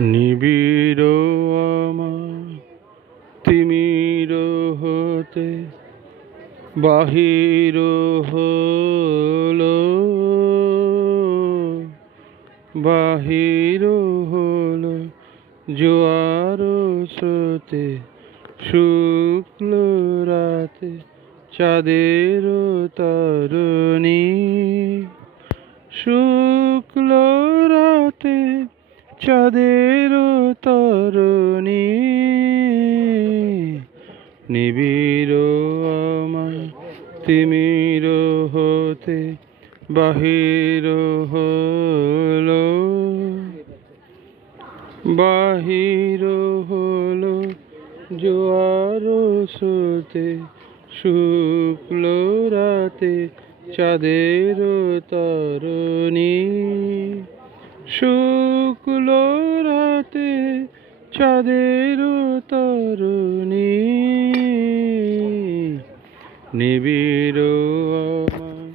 নিবিড় আমার তিমির হতে বাহির হলো, বাহির হলো জোয়ার স্রোতে, শুক্ল রাতে চাঁদের তরণী, শুক্ল রাতে চাঁদের তরণী। নিবিড় আমার তিমির হতে বাহির হলো, বাহির হলো জোয়ার স্রোতে, শুক্ল রাতে চাঁদের তরণী, শুক্ল রাতে চাঁদের তরণী। নিবিড় আমার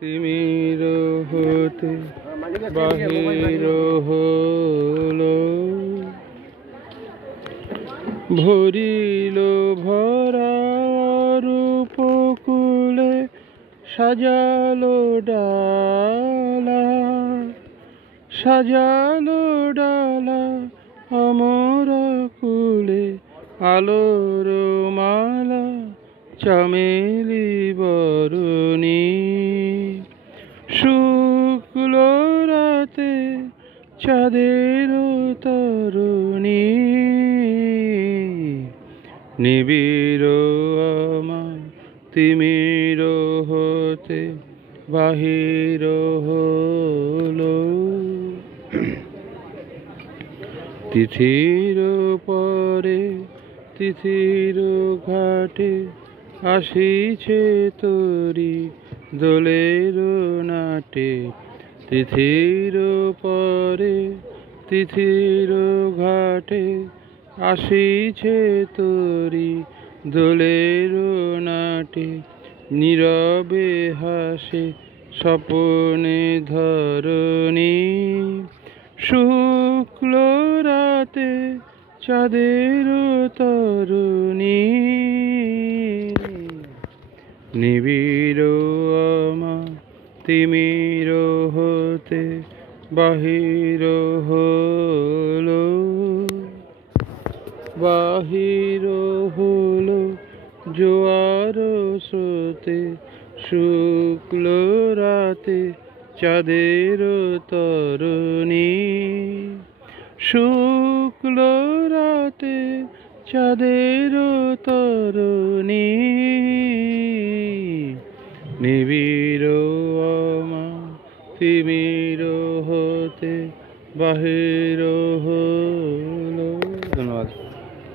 তিমির হতে বাহির হলো, ভরিল ভরা রূপকুলে সাজালো ডালা, সাজালো ডালা অমর কুলে, আলোর মালা চামেলি বরণী, শুক্ল রাতে চাঁদের তরণী। নিবিড় আমার তিমির হতে বাহির হলো, তিথির পরে তিথির ঘাটে আসিছে তোরি দোলের নাটে, তিথির পরে তিথির ঘাটে আসিছে তোরি দোলের নাটে, নীরবে হাসে স্বপনে ধরণী, শুক্ল রাতে চাঁদের তরণী। নিবিড় আমার তিমির হতে বাহির হলো, বাহির হলো জোয়ার স্রোতে, শুক্ল রাতে চাঁদের তরণী, শুক্ল রাতে চাঁদের তরণী। নিবিড় আমার তিমির হতে বাহির হলো।